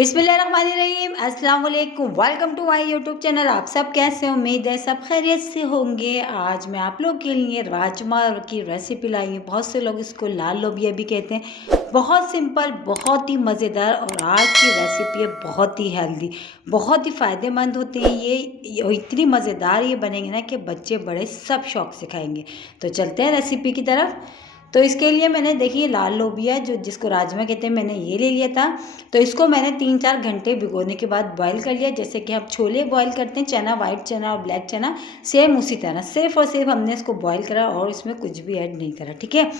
बिस्मिल्लाहिर्रहमानिर्रहीम, अस्सलाम वालेकुम। Welcome to my YouTube channel. आप सब कैसे हो? उम्मीद है सब खैरियत से होंगे। आज मैं आप लोग के लिए राजमा की रेसिपी लाई हूँ। बहुत से लोग इसको लाल लोबिया भी कहते हैं। बहुत सिंपल, बहुत ही मज़ेदार और आज की रेसिपी है बहुत ही हेल्दी, बहुत ही फ़ायदेमंद होते हैं ये इतनी मज़ेदार ये बनेंगे ना कि बच्चे बड़े सब शौक से खाएंगे। तो चलते हैं रेसिपी की तरफ। तो इसके लिए मैंने देखिए लाल लोबिया जो जिसको राजमा कहते हैं, मैंने ये ले लिया था। तो इसको मैंने 3-4 घंटे भिगोने के बाद बॉईल कर लिया, जैसे कि हम छोले बॉईल करते हैं, चना, वाइट चना और ब्लैक चना, सेम उसी तरह सिर्फ और सिर्फ हमने इसको बॉईल करा और इसमें कुछ भी ऐड नहीं करा। ठीक है,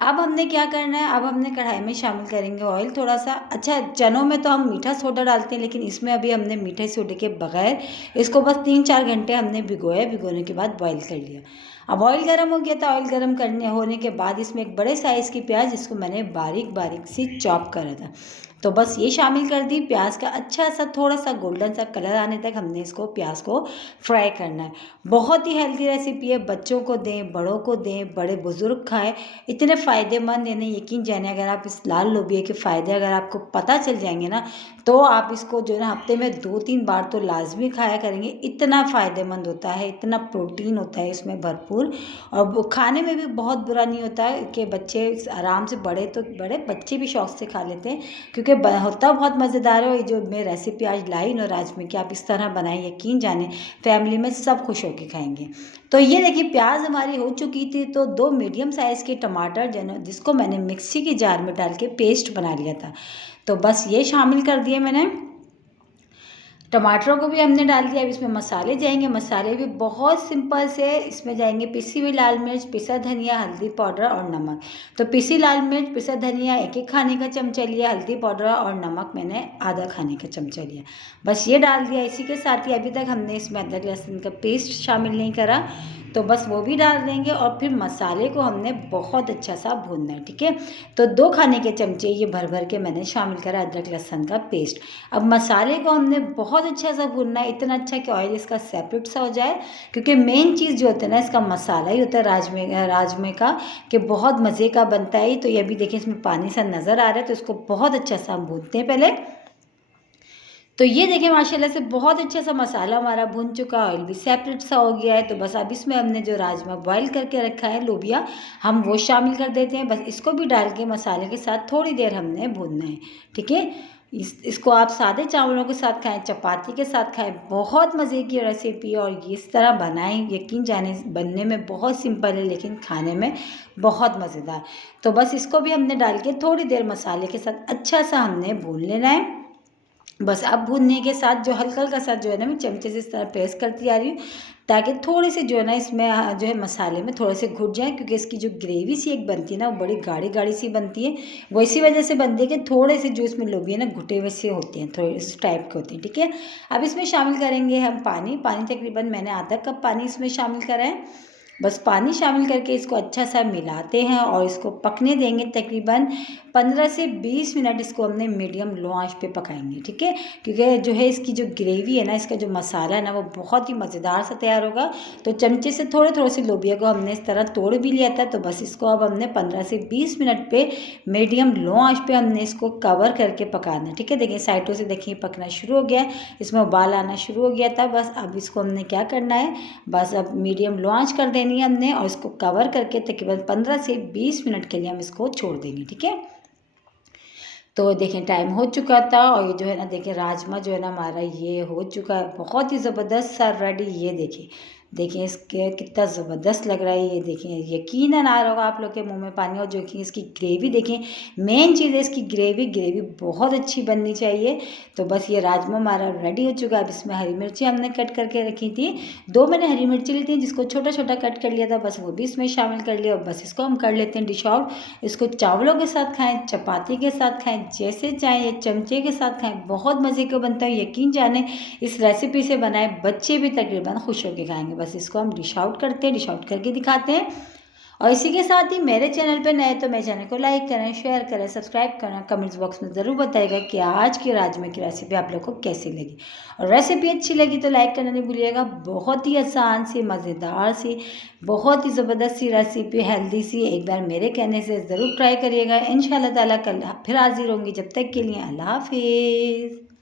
अब हमने क्या करना है, अब हमने कढ़ाई में शामिल करेंगे ऑयल थोड़ा सा। अच्छा, चनों में तो हम मीठा सोडा डालते हैं, लेकिन इसमें अभी हमने मीठे सोडे के बगैर इसको बस 3-4 घंटे हमने भिगोया। भिगोने के बाद बॉईल कर लिया। अब ऑयल गर्म हो गया था। ऑयल गर्म करने होने के बाद इसमें एक बड़े साइज़ की प्याज, जिसको मैंने बारीक बारीक सी चॉप करा था, तो बस ये शामिल कर दी। प्याज का अच्छा सा थोड़ा सा गोल्डन सा कलर आने तक हमने इसको प्याज को फ्राई करना है। बहुत ही हेल्दी रेसिपी है, बच्चों को दें, बड़ों को दें, बड़े बुजुर्ग खाएं, इतने फ़ायदेमंद है ना, यकीन जाने। अगर आप इस लाल लोबिया के फ़ायदे अगर आपको पता चल जाएंगे ना, तो आप इसको जो है ना हफ्ते में 2-3 बार तो लाजमी खाया करेंगे। इतना फ़ायदेमंद होता है, इतना प्रोटीन होता है इसमें भरपूर, और वो खाने में भी बहुत बुरा नहीं होता है कि बच्चे आराम से, बड़े तो बड़े, बच्चे भी शौक से खा लेते हैं, क्योंकि होता बहुत मज़ेदार है। और ये जो मैं रेसिपी आज लाई ना राजमे की, आप इस तरह बनाएं, यकीन जाने फैमिली में सब खुश होकर खाएंगे। तो ये देखिए प्याज हमारी हो चुकी थी। तो 2 मीडियम साइज़ के टमाटर जिसको मैंने मिक्सी के जार में डाल के पेस्ट बना लिया था, तो बस ये शामिल कर दिए मैंने। टमाटरों को भी हमने डाल दिया। अब इसमें मसाले जाएंगे। मसाले भी बहुत सिंपल से इसमें जाएंगे पिसी हुई लाल मिर्च, पिसा धनिया, हल्दी पाउडर और नमक। तो पिसी लाल मिर्च, पिसा धनिया 1-1 खाने का चमचा लिया, हल्दी पाउडर और नमक मैंने आधा खाने का चमचा लिया। बस ये डाल दिया। इसी के साथ ही अभी तक हमने इसमें अदरक लहसुन का पेस्ट शामिल नहीं करा, तो बस वो भी डाल देंगे। और फिर मसाले को हमने बहुत अच्छा सा भूनना है। ठीक है, तो 2 खाने के चमचे ये भर भर के मैंने शामिल करा अदरक लहसुन का पेस्ट। अब मसाले को हमने बहुत अच्छा सा भूनना है, इतना अच्छा कि ऑयल इसका सेपरेट सा हो जाए, क्योंकि मेन चीज़ जो होता है ना इसका मसाला ही होता है राजमे का, कि बहुत मज़े का बनता है। तो ये भी देखिए इसमें पानी सा नज़र आ रहा है, तो इसको बहुत अच्छा सा हम भूनते हैं पहले। तो ये देखिए माशाल्लाह से बहुत अच्छा सा मसाला हमारा भुन चुका, ऑयल भी सेपरेट सा हो गया है। तो बस अब इसमें हमने जो राजमा बॉईल करके रखा है लोबिया, हम वो शामिल कर देते हैं। बस इसको भी डाल के मसाले के साथ थोड़ी देर हमने भूनना है। ठीक है, इसको आप सादे चावलों के साथ खाएं, चपाती के साथ खाएं, बहुत मज़े की रेसिपी। और इस तरह बनाएं, यकीन जाने बनने में बहुत सिंपल है लेकिन खाने में बहुत मज़ेदार। तो बस इसको भी हमने डाल के थोड़ी देर मसाले के साथ अच्छा सा हमने भून लेना है। बस अब भूनने के साथ जो हल्का हल्का सा जो है ना, मैं चमचे से इस तरह प्रेस करती आ रही हूँ, ताकि थोड़े से जो है ना इसमें जो है मसाले में थोड़े से घुट जाए, क्योंकि इसकी जो ग्रेवी सी एक बनती है ना, वो बड़ी गाढ़ी गाढ़ी सी बनती है। वो इसी वजह से बनती है कि थोड़े से जो इसमें लोबिया ना घुटे हुए से होते हैं, थोड़े इस टाइप के होते हैं। ठीक है, अब इसमें शामिल करेंगे हम पानी। तकरीबन मैंने आधा कप पानी इसमें शामिल करा है। बस पानी शामिल करके इसको अच्छा सा मिलाते हैं और इसको पकने देंगे। तकरीबन 15 से 20 मिनट इसको हमने मीडियम लो आंच पे पकाएंगे। ठीक है, क्योंकि जो है इसकी जो ग्रेवी है ना, इसका जो मसाला है ना, वो बहुत ही मज़ेदार सा तैयार होगा। तो चमचे से थोड़े थोड़े से लोबिया को हमने इस तरह तोड़ भी लिया था। तो बस इसको अब हमने 15 से 20 मिनट पे मीडियम लो आंच पे हमने इसको कवर करके पकाना है। ठीक है, देखिए साइडों से देखिए पकना शुरू हो गया है, इसमें उबाल आना शुरू हो गया था। बस अब इसको हमने क्या करना है, बस अब मीडियम लो आंच कर देनी है हमने, और इसको कवर करके तकरीबन 15 से 20 मिनट के लिए हम इसको छोड़ देंगे। ठीक है, तो देखें टाइम हो चुका था, और ये जो है ना देखें राजमा जो है ना हमारा ये हो चुका है, बहुत ही ज़बरदस्त सा रेडी। ये देखिए इसके कितना ज़बरदस्त लग रहा है। ये देखें, यकीनन आ रहा होगा आप लोग के मुंह में पानी। और जो कि इसकी ग्रेवी देखें, मेन चीज़ है इसकी ग्रेवी बहुत अच्छी बननी चाहिए। तो बस ये राजमा हमारा रेडी हो चुका है। अब इसमें हरी मिर्ची हमने कट करके रखी थी, 2 मैंने हरी मिर्ची ली थी, जिसको छोटा छोटा कट कर लिया था, बस वो भी इसमें शामिल कर लिया। बस इसको हम कर लेते हैं डिश आउट। इसको चावलों के साथ खाएं, चपाती के साथ खाएं, जैसे चाहें, चमचे के साथ खाएं, बहुत मज़े का बनता है। यकीन जाने इस रेसिपी से बनाए बच्चे भी तकरीबन खुश होकर खाएंगे। बस इसको हम डिश आउट करते हैं, डिश आउट करके दिखाते हैं। और इसी के साथ ही मेरे चैनल पे नए तो मेरे चैनल को लाइक करें, शेयर करें, सब्सक्राइब करें, कमेंट्स बॉक्स में ज़रूर बताइएगा कि आज की राजमा की रेसिपी आप लोग को कैसी लगी। और रेसिपी अच्छी लगी तो लाइक करना नहीं भूलिएगा। बहुत ही आसान सी, मज़ेदार सी, बहुत ही ज़बरदस्त सी रेसिपी, हेल्दी सी, एक बार मेरे कहने से ज़रूर ट्राई करिएगा। इंशाल्लाह ताला कल फिर हाजिर होंगी। जब तक के लिए अल्लाह हाफिज़।